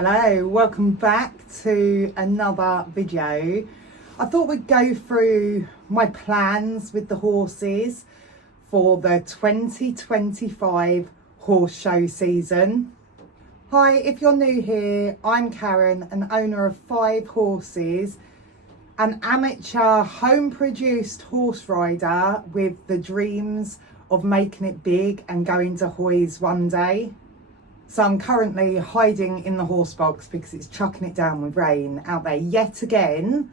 Hello, welcome back to another video. I thought we'd go through my plans with the horses for the 2025 horse show season. Hi, if you're new here, I'm Karen, an owner of 5 horses, an amateur home-produced horse rider with the dreams of making it big and going to Hoys one day. So I'm currently hiding in the horse box because it's chucking it down with rain out there yet again.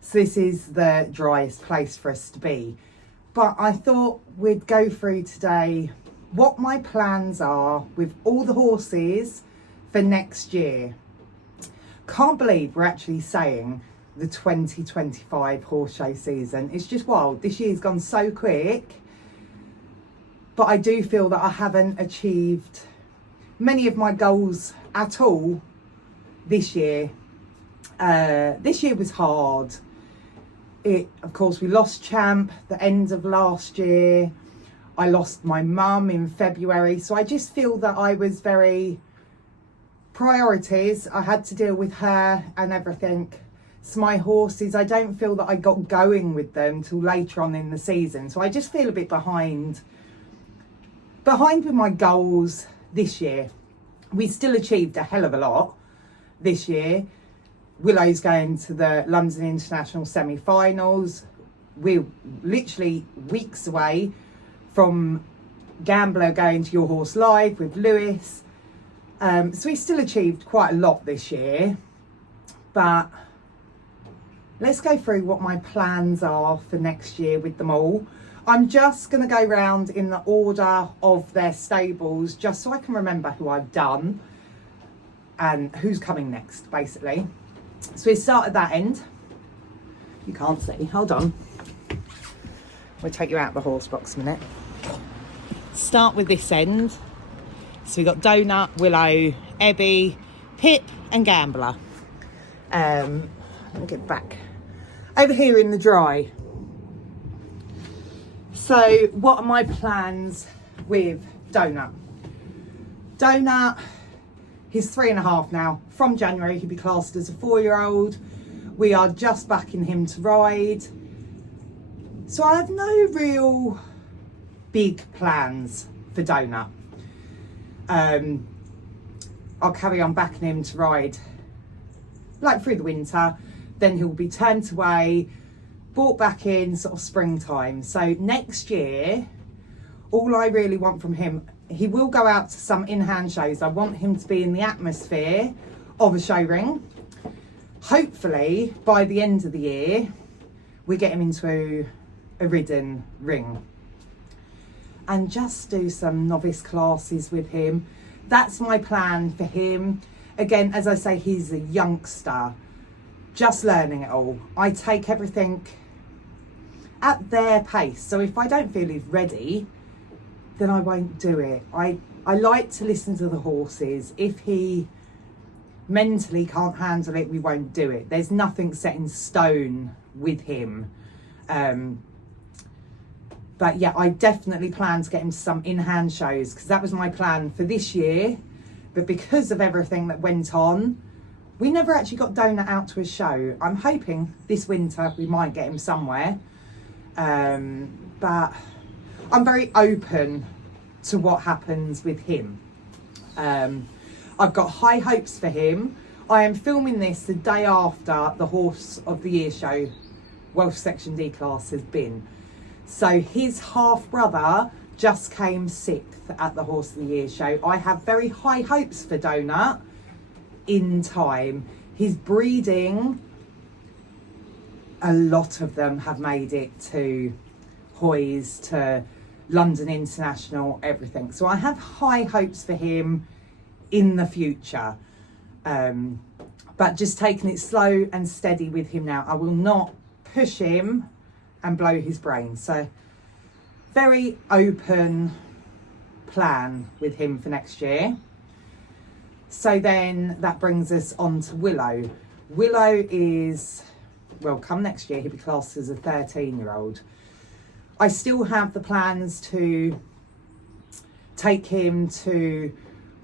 So this is the driest place for us to be. But I thought we'd go through today what my plans are with all the horses for next year. Can't believe we're actually saying the 2025 horse show season. It's just wild. This year's gone so quick. But I do feel that I haven't achieved many of my goals at all this year. This year was hard. Of course, we lost Champ the end of last year. I lost my mum in February. So I just feel that I was very priorities. I had to deal with her and everything. So my horses, I don't feel that I got going with them till later on in the season. So I just feel a bit behind with my goals this year. We still achieved a hell of a lot this year. Willow's going to the London International semi-finals. We're literally weeks away from Gambler going to Your Horse Live with Lewis. So we still achieved quite a lot this year. But let's go through what my plans are for next year with them all. I'm just going to go round in the order of their stables just so I can remember who I've done and who's coming next, basically. So we start at that end. You can't see. Hold on. We'll take you out of the horse box a minute. Start with this end. So we've got Donut, Willow, Ebby, Pip and Gambler. Let me get back. Over here in the dry. So what are my plans with Donut? Donut, he's 3.5 now. From January, he'll be classed as a 4-year-old. We are just backing him to ride. So I have no real big plans for Donut. I'll carry on backing him to ride like through the winter. Then he'll be turned away, brought back in sort of springtime. So next year, all I really want from him, he will go out to some in-hand shows. I want him to be in the atmosphere of a show ring. Hopefully, by the end of the year, we get him into a ridden ring. And just do some novice classes with him. That's my plan for him. Again, as I say, he's a youngster, just learning it all. I take everything at their pace. So if I don't feel he's ready, then I won't do it. I like to listen to the horses. If he mentally can't handle it, we won't do it. There's nothing set in stone with him. But yeah, I definitely plan to get him to some in-hand shows because that was my plan for this year. But because of everything that went on, we never actually got Donut out to a show. I'm hoping this winter we might get him somewhere. But I'm very open to what happens with him. I've got high hopes for him. I am filming this the day after the Horse of the Year show, Welsh Section D class, has been. So his half brother just came 6th at the Horse of the Year show. I have very high hopes for Donut in time. His breeding, a lot of them have made it to Hoys, to London International, everything. So I have high hopes for him in the future. But just taking it slow and steady with him now. I will not push him and blow his brains. So very open plan with him for next year. So then that brings us on to Willow. Willow is, well, come next year, he'll be classed as a 13-year-old. I still have the plans to take him to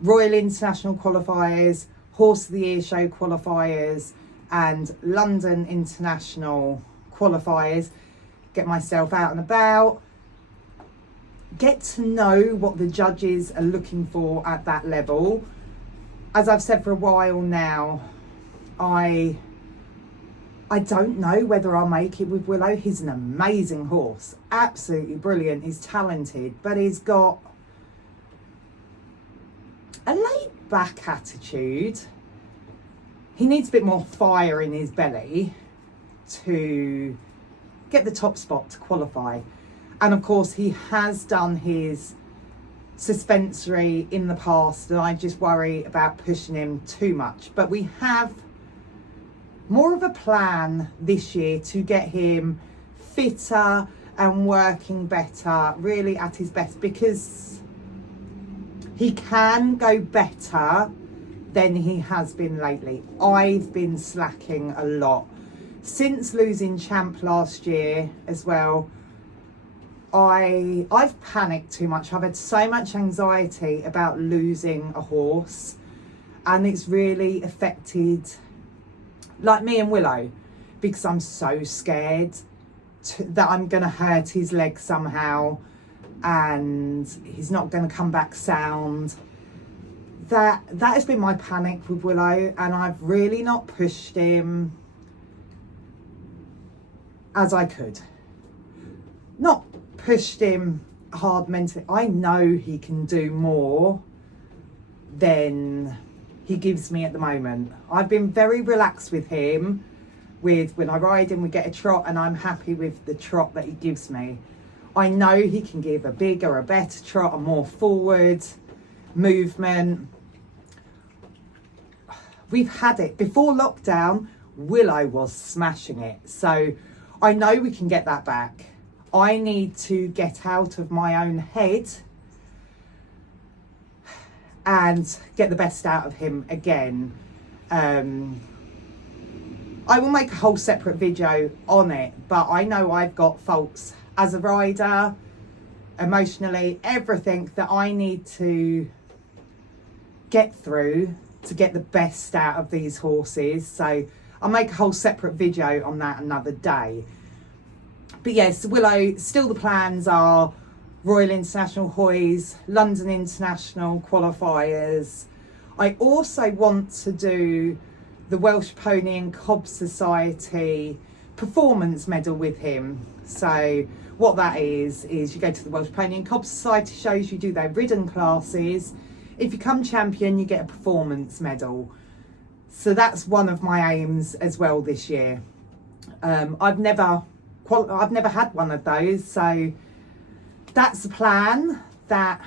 Royal International qualifiers, Horse of the Year show qualifiers and London International qualifiers. Get myself out and about, get to know what the judges are looking for at that level. As I've said for a while now, I don't know whether I'll make it with Willow. He's an amazing horse, absolutely brilliant. He's talented, but he's got a laid back attitude. He needs a bit more fire in his belly to get the top spot to qualify. And of course he has done his suspensory in the past, and I just worry about pushing him too much. But we have more of a plan this year to get him fitter and working better, really at his best, because he can go better than he has been lately. I've been slacking a lot since losing Champ last year as well. I've panicked too much. I've had so much anxiety about losing a horse, and it's really affected, like me and Willow, because I'm so scared that I'm going to hurt his leg somehow and he's not going to come back sound. That has been my panic with Willow, and I've really not pushed him as I could. Not pushed him hard mentally. I know he can do more than he gives me at the moment. I've been very relaxed with him. When I ride him, we get a trot, and I'm happy with the trot that he gives me. I know he can give a bigger, a better trot, a more forward movement. We've had it. Before lockdown, Willow was smashing it. So I know we can get that back. I need to get out of my own head and get the best out of him again. I will make a whole separate video on it, but I know I've got faults as a rider, emotionally, everything that I need to get through to get the best out of these horses. So I'll make a whole separate video on that another day. But yes, Willow, still the plans are Royal International Hoys, London International qualifiers. I also want to do the Welsh Pony and Cob Society performance medal with him. So what that is you go to the Welsh Pony and Cob Society shows, you do their ridden classes. If you come champion, you get a performance medal. So that's one of my aims as well this year. I've never had one of those, so that's the plan that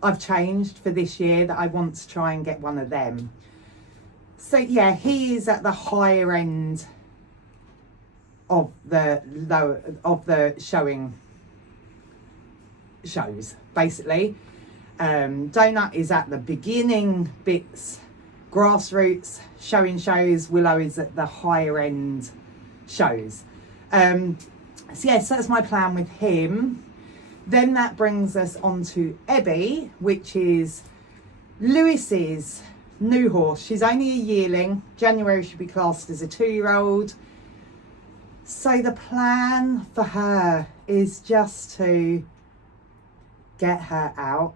I've changed for this year, that I want to try and get one of them. So yeah, he is at the higher end of the showing shows, basically. Donut is at the beginning bits, grassroots showing shows. Willow is at the higher end shows. So yes, that's my plan with him. Then that brings us on to Ebby, which is Lewis's new horse. She's only a yearling. January should be classed as a 2-year-old. So the plan for her is just to get her out.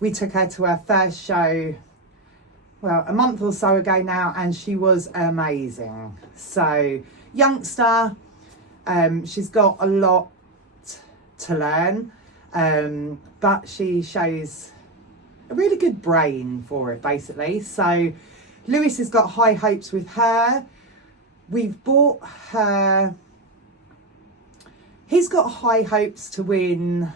We took her to her first show, well, a month or so ago now, and she was amazing. So youngster, she's got a lot to learn, but she shows a really good brain for it, basically. So Lewis has got high hopes with her. We've bought her, he's got high hopes to win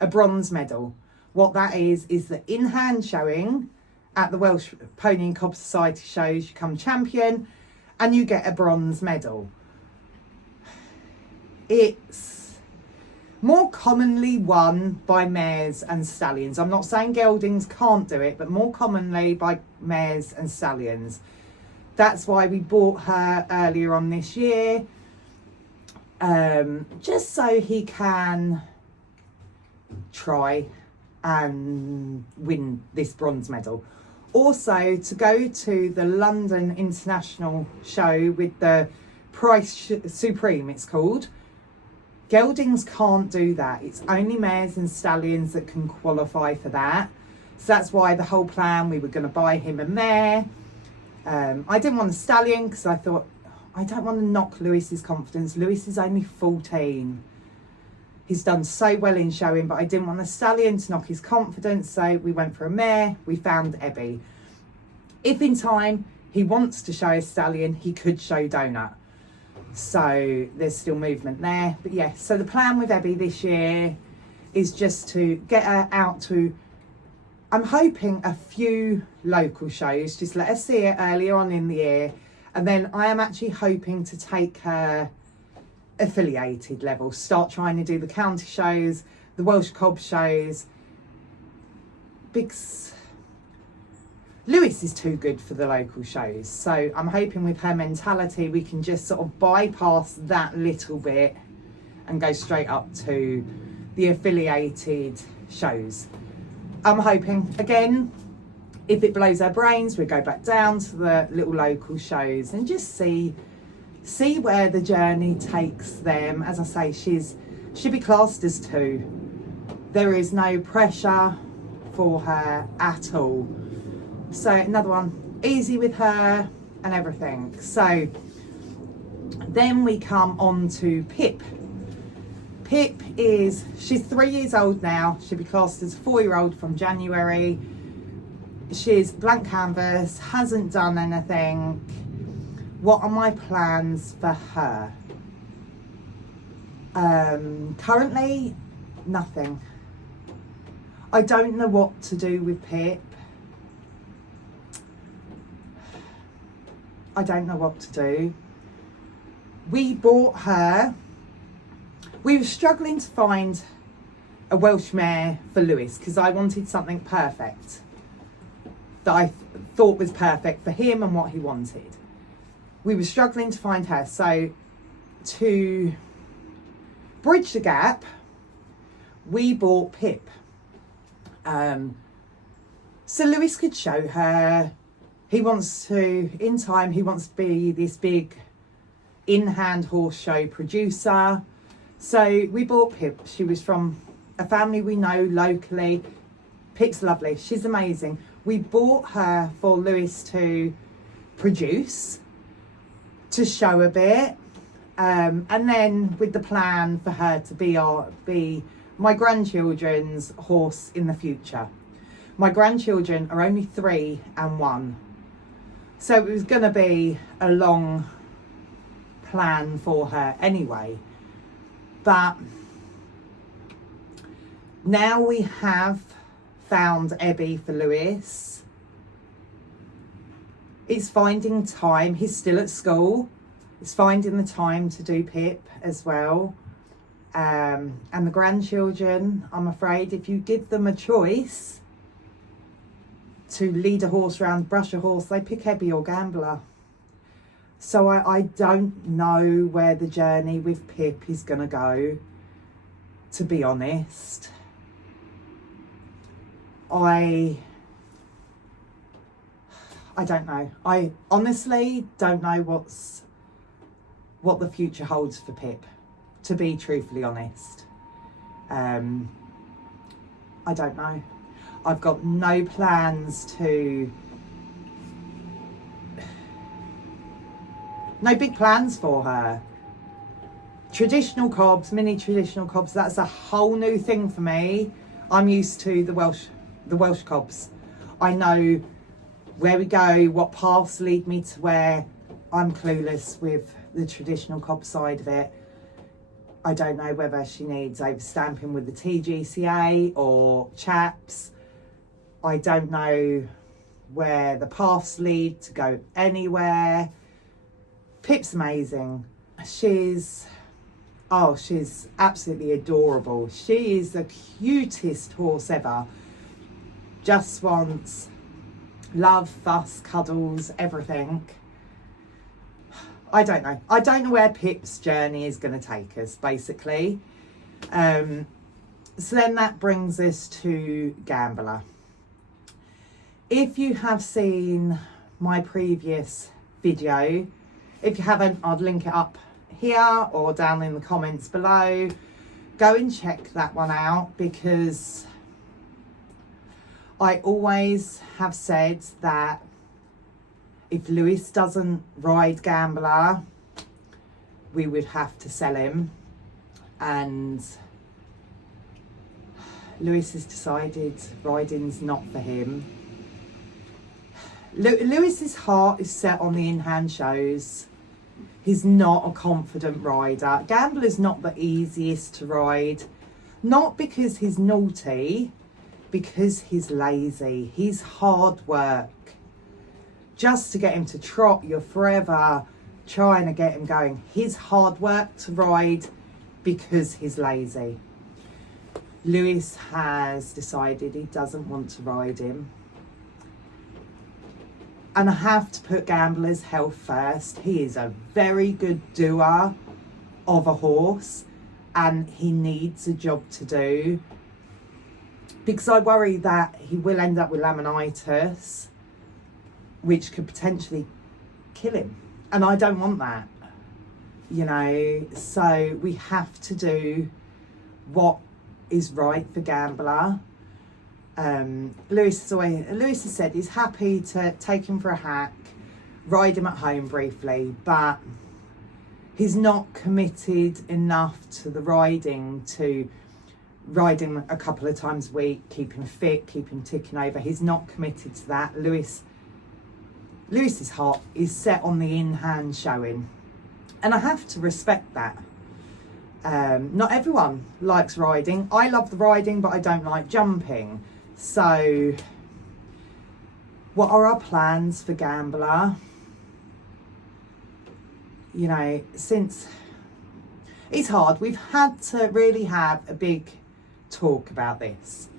a bronze medal. What that is the in-hand showing at the Welsh Pony and Cob Society shows. You come champion and you get a bronze medal. It's more commonly won by mares and stallions. I'm not saying geldings can't do it, but more commonly by mares and stallions. That's why we bought her earlier on this year, just so he can try and win this bronze medal. Also, to go to the London International show with the Price Supreme, it's called. Geldings can't do that. It's only mares and stallions that can qualify for that. So that's why the whole plan, we were going to buy him a mare. I didn't want a stallion because I thought, I don't want to knock Lewis's confidence. Lewis is only 14. He's done so well in showing, but I didn't want a stallion to knock his confidence. So we went for a mare. We found Ebby. If in time he wants to show a stallion, he could show Donut. So there's still movement there. But yeah, so the plan with Ebby this year is just to get her out to, I'm hoping, a few local shows. Just let her see it earlier on in the year. And then I am actually hoping to take her affiliated level. Start trying to do the county shows, the Welsh cob shows. Lewis is too good for the local shows, so I'm hoping with her mentality we can just sort of bypass that little bit and go straight up to the affiliated shows. I'm hoping, again, if it blows her brains, we go back down to the little local shows and just see where the journey takes them. As I say, she'll be classed as 2. There is no pressure for her at all. So another one, easy with her and everything. So then we come on to Pip. Pip she's 3 years old now. She'll be classed as a 4-year-old from January. She's blank canvas, hasn't done anything. What are my plans for her? Currently, nothing. I don't know what to do with Pip. I don't know what to do. We bought her. We were struggling to find a Welsh mare for Lewis because I wanted something perfect that I thought was perfect for him and what he wanted. We were struggling to find her. So to bridge the gap, we bought Pip. So Lewis could show her. He wants to, in time, he wants to be this big in-hand horse show producer. So we bought Pip. She was from a family we know locally. Pip's lovely. She's amazing. We bought her for Lewis to produce, to show a bit. And then with the plan for her to be my grandchildren's horse in the future. My grandchildren are only 3 and 1. So it was going to be a long plan for her anyway. But now we have found Ebby for Lewis. It's finding time. He's still at school. It's finding the time to do Pip as well. And the grandchildren, I'm afraid, if you give them a choice to lead a horse around, brush a horse, they pick Ebby or Gambler. So I don't know where the journey with Pip is going to go, to be honest. I don't know. I honestly don't know what the future holds for Pip, to be truthfully honest. I don't know. I've got no plans no big plans for her. Traditional cobs, mini traditional cobs, that's a whole new thing for me. I'm used to the Welsh cobs. I know where we go, what paths lead me to where. I'm clueless with the traditional cob side of it. I don't know whether she needs overstamping with the TGCA or chaps. I don't know where the paths lead to go anywhere. Pip's amazing. She's absolutely adorable. She is the cutest horse ever. Just wants love, fuss, cuddles, everything. I don't know. I don't know where Pip's journey is going to take us, basically. So then that brings us to Gambler. If you have seen my previous video, if you haven't, I'll link it up here or down in the comments below. Go and check that one out, because I always have said that if Lewis doesn't ride Gambler, we would have to sell him. And Lewis has decided riding's not for him. Lewis's heart is set on the in-hand shows. He's not a confident rider. Gambler's not the easiest to ride. Not because he's naughty, because he's lazy. He's hard work. Just to get him to trot, you're forever trying to get him going. He's hard work to ride because he's lazy. Lewis has decided he doesn't want to ride him. And I have to put Gambler's health first. He is a very good doer of a horse, and he needs a job to do, because I worry that he will end up with laminitis, which could potentially kill him. And I don't want that, you know. So we have to do what is right for Gambler. Lewis has said he's happy to take him for a hack, ride him at home briefly, but he's not committed enough to the riding to ride him a couple of times a week, keep him fit, keep him ticking over. He's not committed to that. Lewis's heart is set on the in-hand showing, and I have to respect that. Not everyone likes riding. I love the riding, but I don't like jumping. So what are our plans for Gambler? You know, since it's hard, we've had to really have a big talk about this,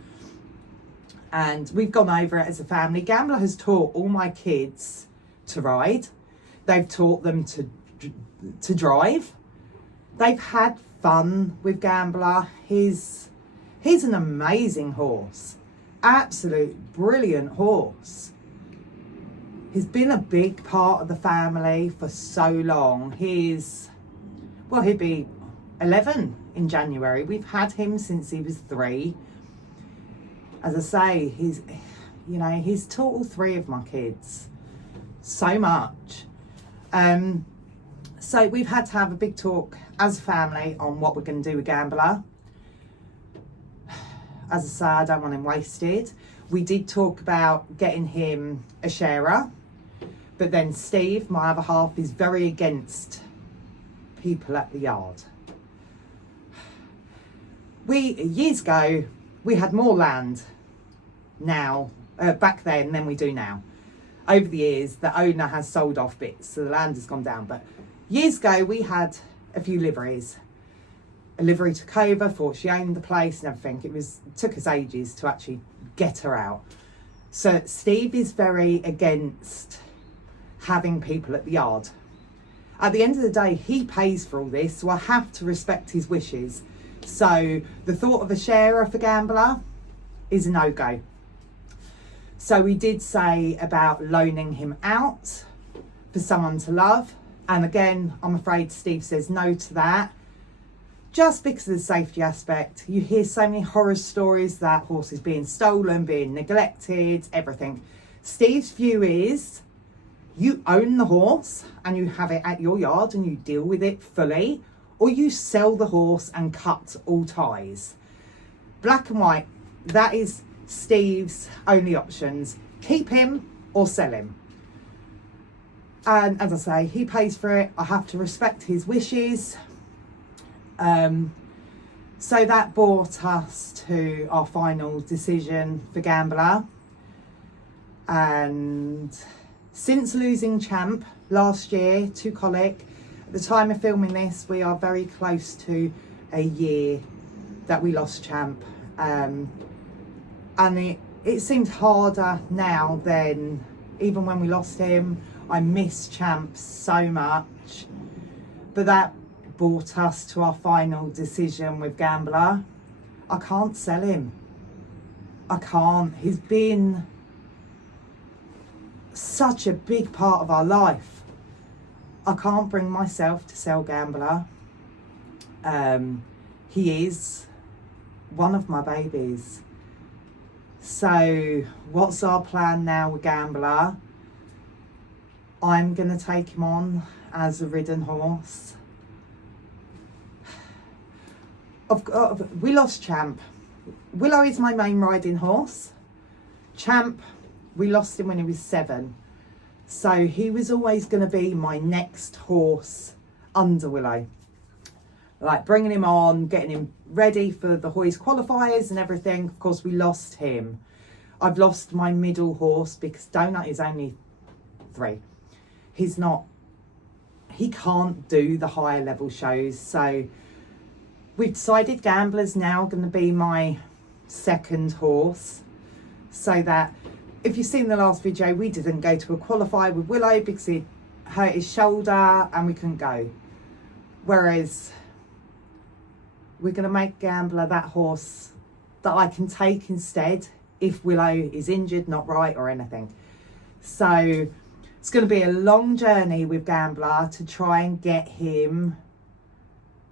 and we've gone over it as a family. Gambler has taught all my kids to ride. They've taught them to drive. They've had fun with Gambler. He's an amazing horse. Absolute brilliant horse. He's been a big part of the family for so long. He'll be 11 in January. We've had him since he was 3. As I say, he's taught all 3 of my kids so much. So we've had to have a big talk as a family on what we're going to do with Gambler. As I say, I don't want him wasted. We did talk about getting him a sharer, but then Steve, my other half, is very against people at the yard. Years ago, we had more land back then than we do now. Over the years, the owner has sold off bits, so the land has gone down. But years ago, we had a few liveries. A livery took over, thought she owned the place and everything. It took us ages to actually get her out. So Steve is very against having people at the yard. At the end of the day, he pays for all this, so I have to respect his wishes. So the thought of a sharer for Gambler is a no-go. So we did say about loaning him out for someone to love. And again, I'm afraid Steve says no to that. Just because of the safety aspect. You hear so many horror stories that horses being stolen, being neglected, everything. Steve's view is you own the horse and you have it at your yard and you deal with it fully, or you sell the horse and cut all ties. Black and white, that is Steve's only options. Keep him or sell him. And as I say, he pays for it. I have to respect his wishes. So that brought us to our final decision for Gambler. And since losing Champ last year to colic, at the time of filming this, we are very close to a year that we lost Champ. And it seems harder now than even when we lost him. I miss Champ so much. But that brought us to our final decision with Gambler. I can't sell him. I can't. He's been such a big part of our life. I can't bring myself to sell Gambler. He is one of my babies. So what's our plan now with Gambler? I'm going to take him on as a ridden horse. We lost Champ. Willow is my main riding horse. Champ, we lost him when he was 7. So he was always going to be my next horse under Willow. Like bringing him on, getting him ready for the Hoys qualifiers and everything. Of course, we lost him. I've lost my middle horse because Donut is only 3. He can't do the higher level shows. So we've decided Gambler's now going to be my second horse. So that, if you've seen the last video, we didn't go to a qualifier with Willow because he hurt his shoulder and we couldn't go. Whereas we're going to make Gambler that horse that I can take instead if Willow is injured, not right or anything. So it's going to be a long journey with Gambler to try and get him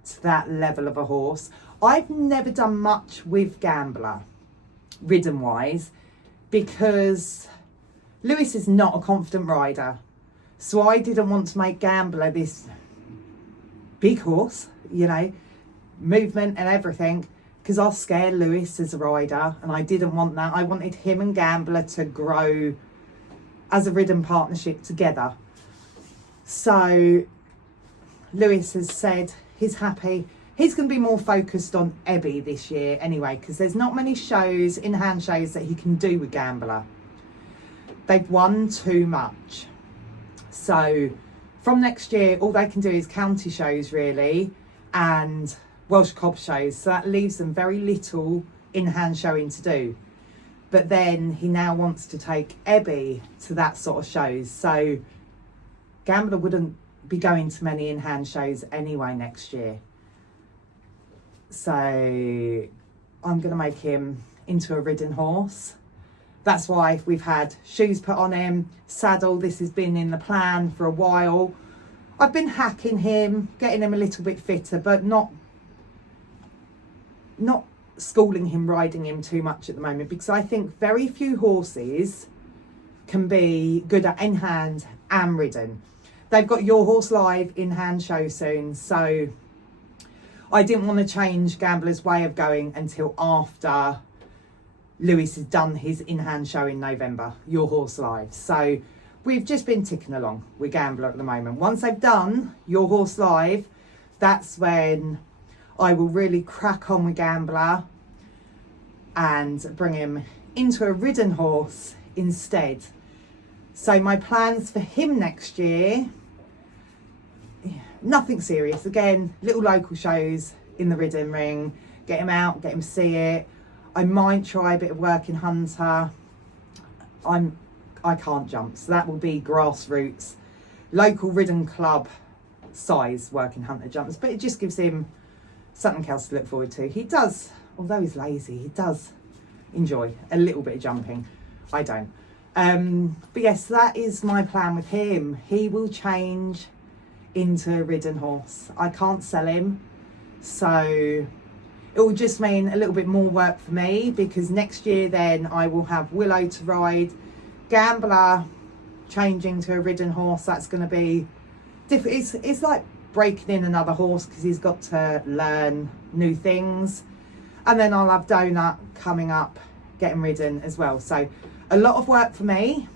to that level of a horse. I've never done much with Gambler, ridden wise, because Lewis is not a confident rider. So I didn't want to make Gambler this big horse, you know, movement and everything, because I'll scare Lewis as a rider, and I didn't want that. I wanted him and Gambler to grow as a ridden partnership together. So Lewis has said he's happy. He's going to be more focused on Ebby this year anyway, because there's not many shows, in-hand shows, that he can do with Gambler. They've won too much. So from next year, all they can do is county shows really, and Welsh cob shows. So that leaves them very little in-hand showing to do. But then he now wants to take Ebby to that sort of shows. So Gambler wouldn't be going to many in-hand shows anyway next year. So I'm going to make him into a ridden horse. That's why we've had shoes put on him, saddle. This has been in the plan for a while. I've been hacking him, getting him a little bit fitter, but not schooling him, riding him too much at the moment, because I think very few horses can be good at in-hand and ridden. They've got Your Horse Live in-hand show soon, so I didn't want to change Gambler's way of going until after Lewis has done his in-hand show in November, Your Horse Live. So we've just been ticking along with Gambler at the moment. Once they've done Your Horse Live, that's when I will really crack on with Gambler and bring him into a ridden horse instead. So my plans for him next year, nothing serious. Again, little local shows in the ridden ring, get him out, get him see it. I might try a bit of work in Hunter. I can't jump, so that will be grassroots, local ridden club size working Hunter jumps, but it just gives him something else to look forward to. He does, although he's lazy, he does enjoy a little bit of jumping. I don't. But yes, that is my plan with him. He will change into a ridden horse. I can't sell him, so it will just mean a little bit more work for me, because next year then I will have Willow to ride, Gambler changing to a ridden horse. That's going to be different. It's like breaking in another horse, because he's got to learn new things. And then I'll have Donut coming up, getting ridden as well. So a lot of work for me.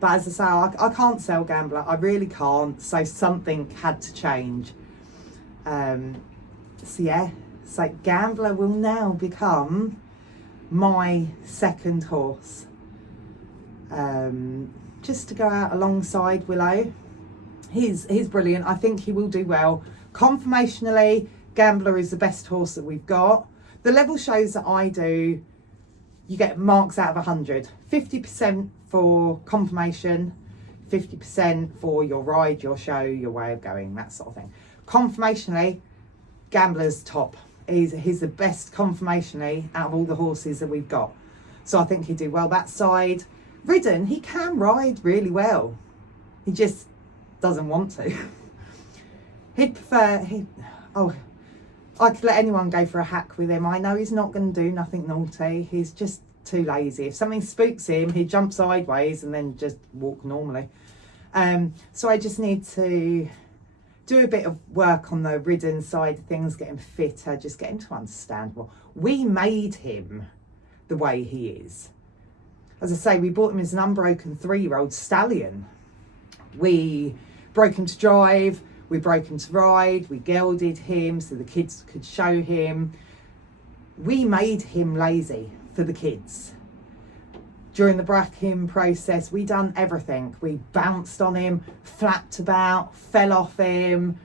But as I say, I can't sell Gambler. I really can't. So something had to change. So yeah, so Gambler will now become my second horse. Just to go out alongside Willow. He's brilliant. I think he will do well. Conformationally, Gambler is the best horse that we've got. The level shows that I do, you get marks out of 100. 50% for conformation, 50% for your ride, your show, your way of going, that sort of thing. Conformationally, Gambler's top. He's the best conformationally out of all the horses that we've got. So I think he'd do well that side. ridden, he can ride really well. He just doesn't want to. He'd prefer, I could let anyone go for a hack with him. I know he's not going to do nothing naughty. He's just too lazy. If something spooks him, he'd jump sideways and then just walk normally. So I just need to do a bit of work on the ridden side of things, get him fitter, just get him to understand what we made him the way he is. As I say, we bought him as an unbroken 3-year-old stallion. We broke him to drive, we broke him to ride, we gelded him so the kids could show him. We made him lazy for the kids. During the bracking process, we done everything. We bounced on him, flapped about, fell off him,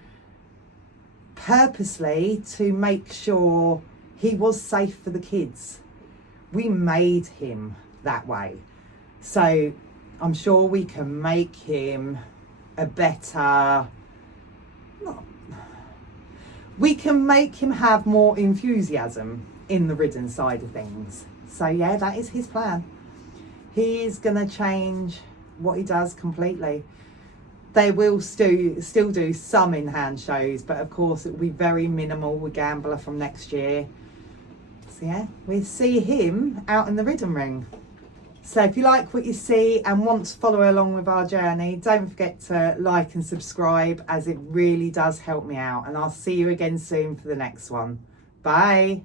purposely to make sure he was safe for the kids. We made him that way. So I'm sure we can make him a better, we can make him have more enthusiasm in the ridden side of things. So yeah, that is his plan. He is going to change what he does completely. They will still do some in-hand shows, but of course it will be very minimal with Gambler from next year. So yeah, we'll see him out in the ridden ring. So if you like what you see and want to follow along with our journey, don't forget to like and subscribe, as it really does help me out. And I'll see you again soon for the next one. Bye.